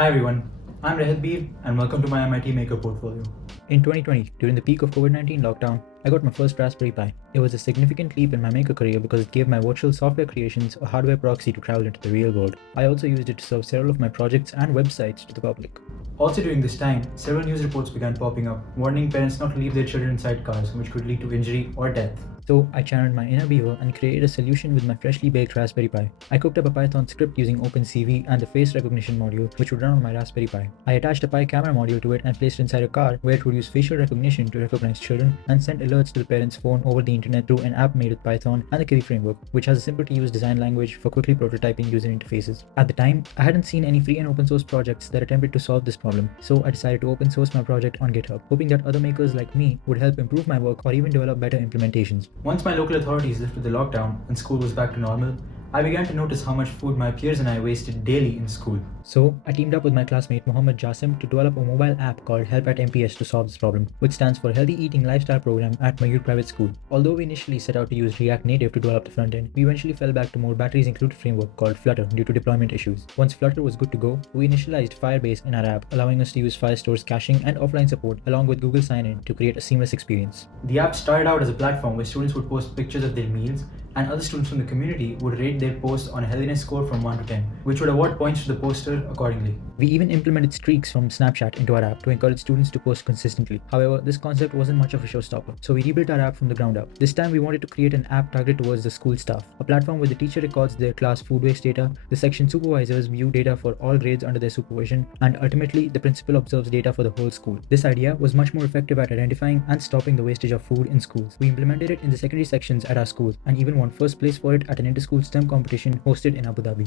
Hi everyone, I'm Rehatbir and welcome to my MIT Maker portfolio. In 2020, during the peak of COVID-19 lockdown, I got my first Raspberry Pi. It was a significant leap in my maker career because it gave my virtual software creations a hardware proxy to travel into the real world. I also used it to serve several of my projects and websites to the public. Also during this time, several news reports began popping up, warning parents not to leave their children inside cars, which could lead to injury or death. So I channeled my inner beaver and created a solution with my freshly baked Raspberry Pi. I cooked up a Python script using OpenCV and the face recognition module, which would run on my Raspberry Pi. I attached a Pi camera module to it and placed it inside a car where it would use facial recognition to recognize children and send alerts to the parent's phone over the internet through an app made with Python and the Kivy framework, which has a simple to use design language for quickly prototyping user interfaces. At the time, I hadn't seen any free and open source projects that attempted to solve this problem, so I decided to open source my project on GitHub, hoping that other makers like me would help improve my work or even develop better implementations. Once my local authorities lifted the lockdown and school was back to normal, I began to notice how much food my peers and I wasted daily in school. So, I teamed up with my classmate Mohammed Jasim to develop a mobile app called Help at MPS to solve this problem, which stands for Healthy Eating Lifestyle Program at Mayur Private School. Although we initially set out to use React Native to develop the front end, we eventually fell back to more batteries included framework called Flutter due to deployment issues. Once Flutter was good to go, we initialized Firebase in our app, allowing us to use Firestore's caching and offline support along with Google Sign-in to create a seamless experience. The app started out as a platform where students would post pictures of their meals and other students from the community would rate their posts on a healthiness score from 1 to 10, which would award points to the poster accordingly. We even implemented streaks from Snapchat into our app to encourage students to post consistently. However, this concept wasn't much of a showstopper, so we rebuilt our app from the ground up. This time we wanted to create an app targeted towards the school staff, a platform where the teacher records their class food waste data, the section supervisors view data for all grades under their supervision, and ultimately the principal observes data for the whole school. This idea was much more effective at identifying and stopping the wastage of food in schools. We implemented it in the secondary sections at our school and even won first place for it at an inter-school STEM competition hosted in Abu Dhabi.